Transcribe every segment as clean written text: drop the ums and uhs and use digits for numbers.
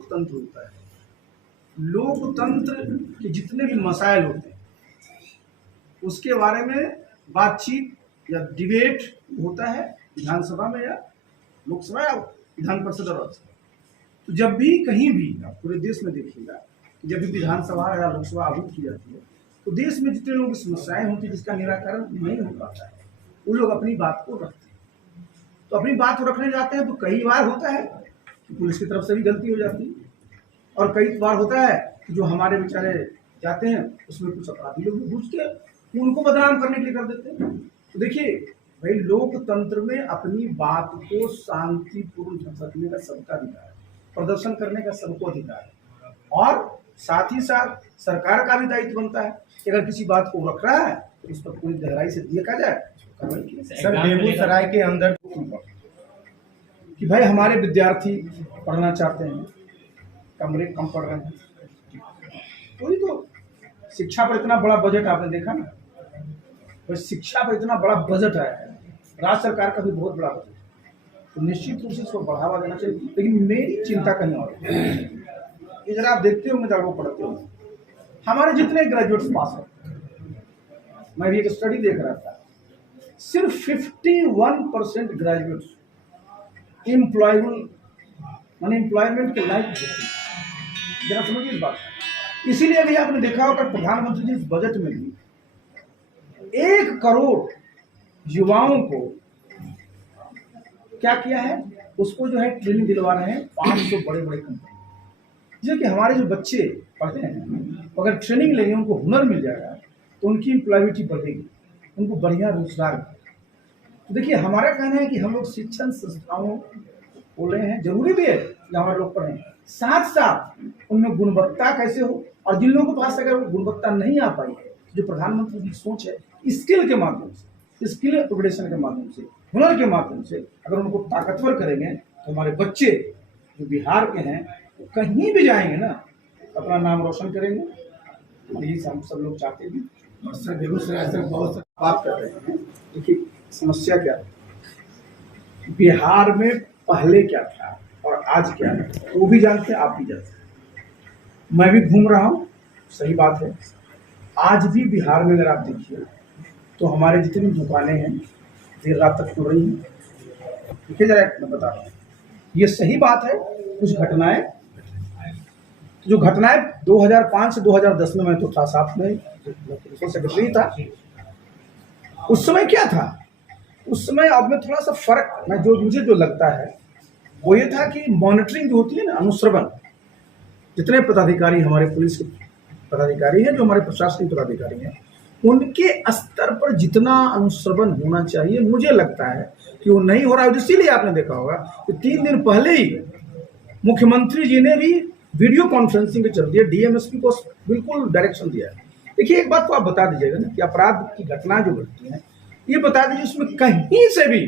लोकतंत्र होता है। लोकतंत्र के जितने भी मसाइल होते हैं उसके बारे में बातचीत या डिबेट होता है विधानसभा में या लोकसभा या विधान परिषद और राज्यसभा। तो जब भी कहीं भी आप पूरे देश में देखिएगा कि जब भी विधानसभा या लोकसभा आहूत की जाती है तो देश में जितने लोगों की समस्याएं होती है जिसका निराकरण नहीं हो पाता है वो लोग अपनी बात को रखते हैं। तो अपनी बात को रखने जाते हैं तो कई बार होता है कि पुलिस की तरफ से भी गलती हो जाती है और कई बार होता है कि जो हमारे बेचारे जाते हैं उसमें कुछ अपराधी लोग घुस के उनको बदनाम करने के लिए कर देते हैं। तो देखिए भाई लोकतंत्र में अपनी बात को शांतिपूर्ण ढंग से रखने का सबका अधिकार है, प्रदर्शन करने का सबको अधिकार है और साथ ही साथ सरकार का भी दायित्व बनता है कि अगर किसी बात को रख रहा है तो उस पर पूरी गहराई से देखा जाए। सर बेगूसराय के अंदर कि भाई हमारे विद्यार्थी पढ़ना चाहते हैं, कमरे कम पढ़ रहे हैं, वही तो शिक्षा पर इतना बड़ा बजट आपने देखा ना, तो शिक्षा पर इतना बड़ा बजट आया है, राज्य सरकार का भी बहुत बड़ा बजट है, तो निश्चित रूप से इसको बढ़ावा देना चाहिए। लेकिन मेरी चिंता कहीं और है। ये जरा आप देखते होंगे जब वो पढ़ते होंगे हमारे जितने ग्रेजुएट्स पास हैं, मैं भी एक स्टडी देख रहा था, सिर्फ 51% ग्रेजुएट्स एम्प्लॉयमेंट के लायक होते हैं। जरा समझिए इस बात। इसीलिए भी आपने देखा होगा प्रधानमंत्री जी इस बजट में भी 1 करोड़ युवाओं को क्या किया है, उसको जो है ट्रेनिंग दिलवा रहे हैं 500 बड़े बड़े कंपनी, जिससे कि हमारे जो बच्चे पढ़ते हैं अगर ट्रेनिंग लेंगे उनको हुनर मिल जाएगा तो उनकी एम्प्लॉयबिलिटी बढ़ेगी, उनको बढ़िया रोजगार मिलेगा। तो देखिए हमारा कहना है कि हम लोग शिक्षण संस्थाओं खोल रहे हैं, जरूरी भी है कि हमारे लोग पढ़ें, साथ साथ उनमें गुणवत्ता कैसे हो और जिन लोगों के पास अगर वो गुणवत्ता नहीं आ पाई है, जो प्रधानमंत्री की सोच है स्किल के माध्यम से, स्किल अपग्रेडेशन के माध्यम से, हुनर के माध्यम से अगर उनको ताकतवर करेंगे तो हमारे बच्चे जो बिहार के हैं वो कहीं भी जाएंगे ना अपना नाम रोशन करेंगे। यही हम सब लोग चाहते हैं। और सर बेगूसराय से बहुत बात कर रहे हैं, देखिए समस्या क्या है, बिहार में पहले क्या था और आज क्या है वो भी जानते हैं, आप भी जानते हैं, मैं भी घूम रहा हूँ, सही बात है। आज भी बिहार में अगर आप देखिए तो हमारे जितनी दुकानें हैं देर रात तक खुल रही हैं। देखिए जरा मैं बता रहा हूँ, ये सही बात है। कुछ घटनाएं जो घटनाएं 2005 से 2010 में मैं तो था साथ में सेक्रेटरी था, उस समय क्या था, उस समय अब में थोड़ा सा फर्क मैं मुझे जो लगता है वो ये था कि मॉनिटरिंग जो होती है ना, अनुश्रवण, जितने पदाधिकारी हमारे पुलिस के पदाधिकारी हैं, जो हमारे प्रशासनिक पदाधिकारी हैं, उनके स्तर पर जितना अनुश्रवण होना चाहिए मुझे लगता है कि वो नहीं हो रहा है। इसीलिए आपने देखा होगा कि 3 दिन पहले ही मुख्यमंत्री जी ने भी वीडियो कॉन्फ्रेंसिंग के चलते डीएमएसपी को बिल्कुल डायरेक्शन दिया है। देखिए एक बात को आप बता दीजिएगा ना कि अपराध की घटना जो घटती है ये बता दीजिए उसमें कहीं से भी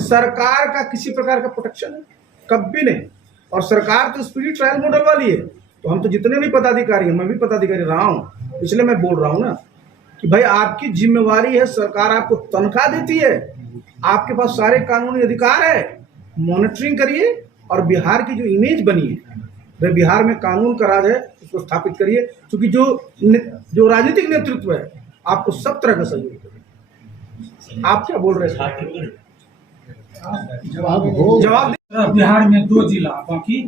सरकार का किसी प्रकार का प्रोटेक्शन है, कभी नहीं। और सरकार तो स्पीडी ट्रायल मॉडल वाली है, तो हम तो जितने भी पदाधिकारी हैं, मैं भी पदाधिकारी रहा हूँ, इसलिए मैं बोल रहा हूँ ना कि भाई आपकी जिम्मेवारी है, सरकार आपको तनख्वाह देती है, आपके पास सारे कानूनी अधिकार है, मॉनिटरिंग करिए और बिहार की जो इमेज बनी है भाई बिहार में कानून का राज है उसको स्थापित करिए, क्योंकि जो राजनीतिक नेतृत्व है आपको सब तरह का सहयोग करेगा। आप क्या बोल रहे हैं? जवाब बिहार में 2 जिला बाकी।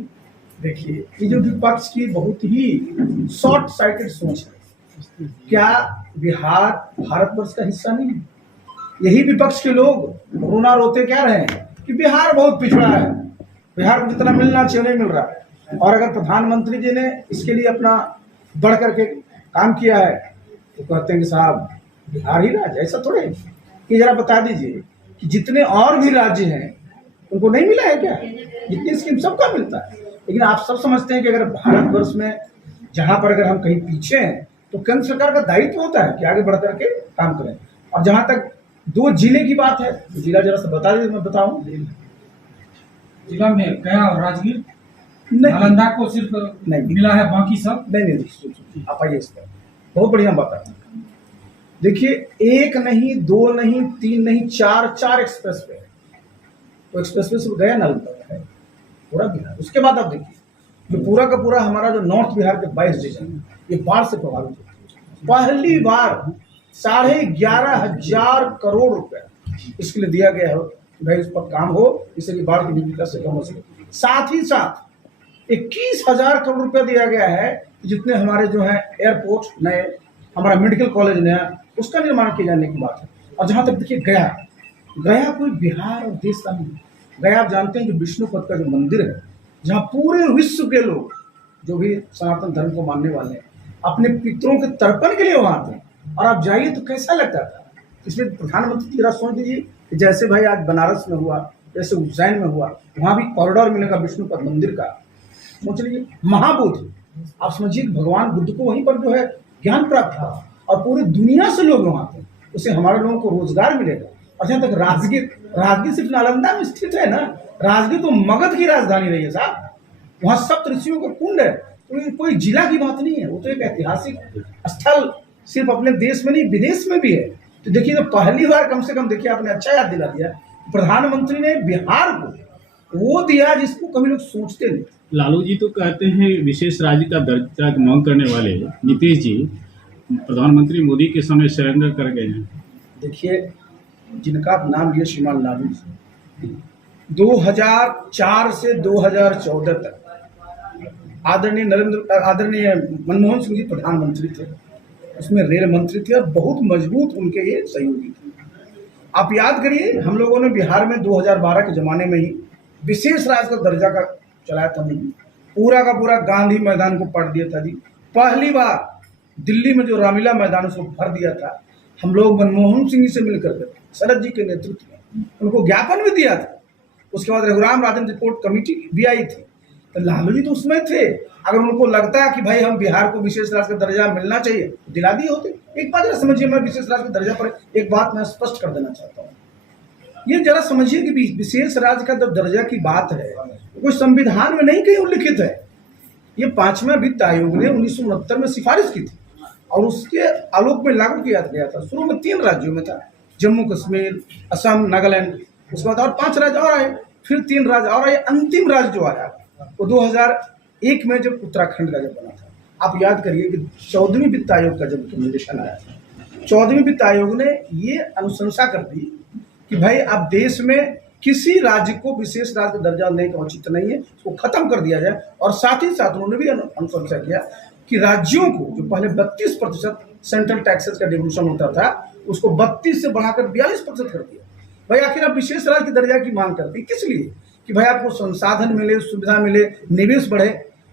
देखिए ये जो विपक्ष की बहुत ही शॉर्ट साइटेड सोच है, क्या बिहार भारतवर्ष का हिस्सा नहीं है? यही विपक्ष के लोग रोना रोते क्या रहे हैं कि बिहार बहुत पिछड़ा है, बिहार को जितना मिलना चाहिए नहीं मिल रहा है। और अगर प्रधानमंत्री जी ने इसके लिए अपना बढ़ करके काम किया है तो कहते हैं कि साहब बिहार ही राज्य, ऐसा थोड़े। कि जरा बता दीजिए कि जितने और भी राज्य हैं उनको नहीं मिला है क्या? जितनी स्कीम सबका मिलता है, लेकिन आप सब समझते हैं कि अगर भारतवर्ष में जहाँ पर अगर हम कहीं पीछे हैं तो केंद्र सरकार का दायित्व होता है कि आगे बढ़ करके काम करें। और जहाँ तक 2 जिले की बात है, तो जिला जरा सा बता दीजिए, मैं बताऊँ। जिला में गया और राजगीर, नालंदा को सिर्फ नहीं मिला है, बाकी सब नहीं। आप आइए इस पर, बहुत बढ़िया बात है। देखिए 1 नहीं 2 नहीं 3 नहीं 4 एक्सप्रेस वे है, तो एक्सप्रेस वे से गया नालंदा है पूरा बिहार। उसके बाद आप देखिए जो पूरा का पूरा हमारा जो नॉर्थ बिहार के 22 जिले हैं ये बाढ़ से प्रभावित है। पहली बार 11,500 करोड़ रुपए इसके लिए दिया गया है कि भाई उस पर काम हो, इससे कि बाढ़ की विपदा से कम हो सके। साथ ही साथ 21,000 करोड़ रुपया दिया गया है जितने हमारे जो है एयरपोर्ट नए, हमारा मेडिकल कॉलेज नया, उसका निर्माण किए जाने की बात है। और जहाँ तक देखिए गया कोई बिहार और देश का नहीं, गया आप जानते हैं कि विष्णुपद का जो मंदिर है जहाँ पूरे विश्व के लोग जो भी सनातन धर्म को मानने वाले हैं अपने पितरों के तर्पण के लिए वहाँ आते हैं। और आप जाइए तो कैसा लगता था। इसलिए प्रधानमंत्री जरा सोच दीजिए कि जैसे भाई आज बनारस में हुआ, जैसे उज्जैन में हुआ, वहाँ भी कॉरिडोर मिलेगा विष्णुपद मंदिर का। सोच लीजिए महाबोधि, आप समझिए भगवान बुद्ध को वहीं पर जो है ज्ञान प्राप्त था और पूरी दुनिया से लोग वहाँ आते हैं, उससे हमारे लोगों को रोजगार मिलेगा। और जहाँ तक राजगीर सिर्फ नालंदा में स्थित है ना, राजगीर तो मगध की राजधानी रही है साहब, वहाँ सप्त ऋषियों का कुंड है। तो ये कोई जिला की बात नहीं है, वो तो एक ऐतिहासिक स्थल सिर्फ अपने देश में नहीं विदेश में भी है। तो देखिए तो पहली बार कम से कम देखिए आपने अच्छा याद दिला दिया, प्रधानमंत्री ने बिहार को वो दिया जिसको कभी लोग सोचते नहीं। लालू जी तो कहते हैं विशेष राज्य का दर्जा की मांग करने वाले नीतीश जी प्रधानमंत्री मोदी के समय सरेंडर कर गए हैं। देखिए जिनका नाम लिया श्रीमान लालू जी, 2004 से 2014 तक आदरणीय मनमोहन सिंह जी प्रधानमंत्री थे, उसमें रेल मंत्री थे और बहुत मजबूत उनके ये सहयोगी थे। आप याद करिए हम लोगों ने बिहार में 2012 के ज़माने में ही विशेष राज्य का दर्जा का चलाया था, पूरा का पूरा गांधी मैदान को पढ़ दिया था जी। पहली बार दिल्ली में जो रामलीला मैदान उसको भर दिया था, हम लोग मनमोहन सिंह से मिलकर के शरद जी के नेतृत्व में उनको ज्ञापन भी दिया था। उसके बाद रघुराम राजन रिपोर्ट कमेटी भी आई थी, तो लालू जी तो उसमें थे। अगर उनको लगता है कि भाई हम बिहार को विशेष राज्य का दर्जा मिलना चाहिए तो दिला दिए होते। एक बात जरा समझिए, मैं विशेष राज्य का दर्जा पर एक बात मैं स्पष्ट कर देना चाहता हूँ, ये जरा समझिए कि विशेष राज्य का जब दर्जा की बात है कोई संविधान में नहीं कहीं उल्लिखित है। ये 5वां वित्त आयोग ने 1969 में सिफारिश की थी और उसके आलोक में लागू किया गया था। शुरू में 3 राज्यों में था, जम्मू कश्मीर, असम, नागालैंड, उसके बाद और 5 राज्य और आए, फिर 3 राज्य और आए। अंतिम राज्य जो आया वो 2001 में जब उत्तराखंड का जब बना था। आप याद करिए कि 14वें वित्त आयोग का जब रिकमेंडेशन आया था, 14वें वित्त आयोग ने ये अनुशंसा कर दी कि भाई अब देश में किसी राज्य को विशेष राज्य का दर्जा देने का औचित्य नहीं है, उसको खत्म कर दिया जाए। और साथ ही साथ उन्होंने भी अनुशंसा किया कि राज्यों को जो पहले 32% सेंट्रल टैक्सेस का डिवोल्यूशन होता था उसको 32 से बढ़ाकर 42% कर दिया। भाई आखिर आप विशेष राज्य के दर्जा की मांग करते हैं किस लिए? कि भाई आपको संसाधन मिले, सुविधा मिले, निवेश बढ़े।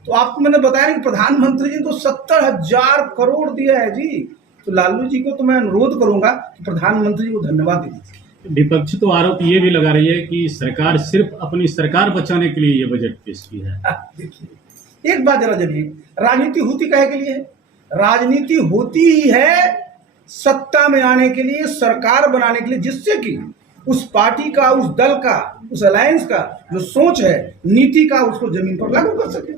तो आपको मैंने बताया कि प्रधानमंत्री जी को 70,000 करोड़ दिया है जी। तो लालू जी को तो मैं अनुरोध करूंगा कि प्रधानमंत्री जी को धन्यवाद दीजिए। विपक्ष तो आरोप ये भी लगा रही है कि सरकार सिर्फ अपनी सरकार बचाने के लिए ये बजट पेश की है। देखिए एक बात जरा जानिए, राजनीति होती काहे के लिए है? राजनीति होती ही है सत्ता में आने के लिए, सरकार बनाने के लिए, जिससे कि उस पार्टी का, उस दल का, उस अलायंस का जो सोच है, नीति का, उसको जमीन पर लागू कर सके।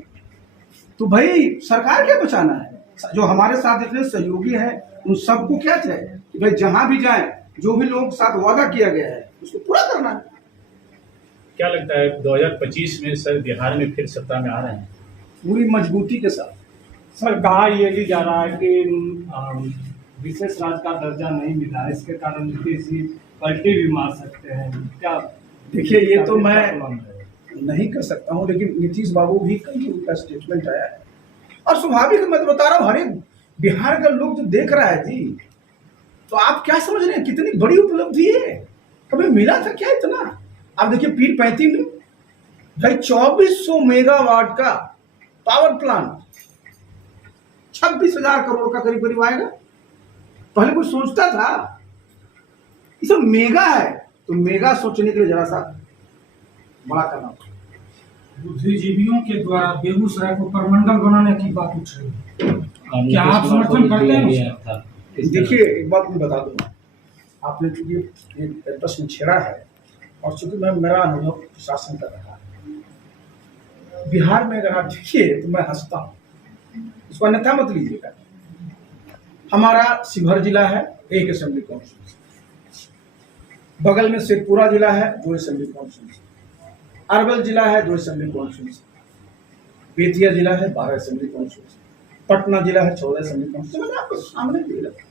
तो भाई सरकार क्या बचाना है? जो हमारे साथ इतने सहयोगी हैं उन सबको क्या चाहिए कि भाई जहां भी जाए जो भी लोग साथ वादा किया गया है उसको पूरा करना है। क्या लगता है 2025 में सर बिहार में फिर सत्ता में आ रहे हैं? पूरी मजबूती के साथ। सर कहा यह भी जा रहा है कि विशेष राज्य का दर्जा नहीं मिला, इसके कारण नीतीश जी पलटी भी मार सकते हैं। क्या देखिए ये तो मैं नहीं कर सकता हूँ, लेकिन नीतीश बाबू भी कल उनका स्टेटमेंट आया है और स्वाभाविक मैं तो बता रहा हूँ हर एक बिहार का लोग जो देख रहा है जी, तो आप क्या समझ रहे हैं कितनी बड़ी उपलब्धि है, कभी मिला था क्या इतना? आप देखिए पीर 35 में भाई 2400 मेगावाट का पावर प्लांट 26,000 करोड़ का करीब करीब आएगा। पहले कोई सोचता था? ये सब मेगा है, तो मेगा सोचने के लिए जरा सा बड़ा करना पड़ेगा। बुद्धिजीवियों के द्वारा बेगूसराय को परमंडल बनाने की बात उठ रही है, क्या आप समर्थन करते हैं? देखिए एक बात मैं बता दूं, आपने चूंकि ये प्रश्न छेड़ा है और चूंकि मेरा अनुभव प्रशासन का रहा है बिहार में, अगर आप देखिए तो मैं हंसता हूँ, इसको अन्यथा मत लीजिएगा। हमारा शिवहर जिला है, 1 असेंबली कॉन्स्टिट्यूंसी, बगल में शेखपुरा जिला है, 2 असेंबली कॉन्स्टिट्यूंसी, अरवल जिला है, 2 असेंबली कॉन्स्टिट्यूंसी, बेतिया जिला है 12 असेंबली काउंसिल, पटना जिला है 14 असेंबली काउंसिल। मैंने आपके सामने दे रखा।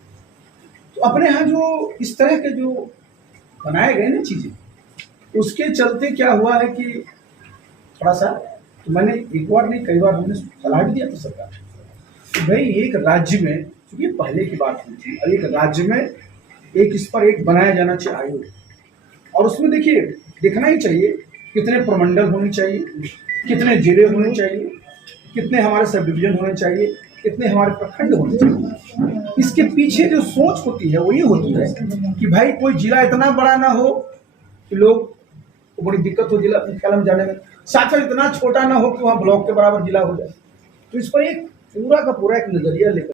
तो अपने यहाँ जो इस तरह के जो बनाए गए ना चीजें, उसके चलते क्या हुआ है कि थोड़ा सा, तो मैंने एक बार नहीं कई बार हमने सलाह भी दिया था सरकार कि भाई एक राज्य में, क्योंकि पहले की बात हुई थी, और एक राज्य में एक इस पर एक बनाया जाना चाहिए आयोग, और उसमें देखिए देखना ही चाहिए कितने प्रमंडल होने चाहिए, कितने जिले होने चाहिए, कितने हमारे सब डिवीजन होने चाहिए, कितने हमारे प्रखंड होने चाहिए। इसके पीछे जो सोच होती है वो ये होती है कि भाई कोई जिला इतना बड़ा ना हो कि लोग को बड़ी दिक्कत हो जिला मुख्यालय में जाने में, साथ में इतना छोटा ना हो कि वहाँ ब्लॉक के बराबर जिला हो जाए। तो इस पर एक पूरा का पूरा एक नजरिया लेकर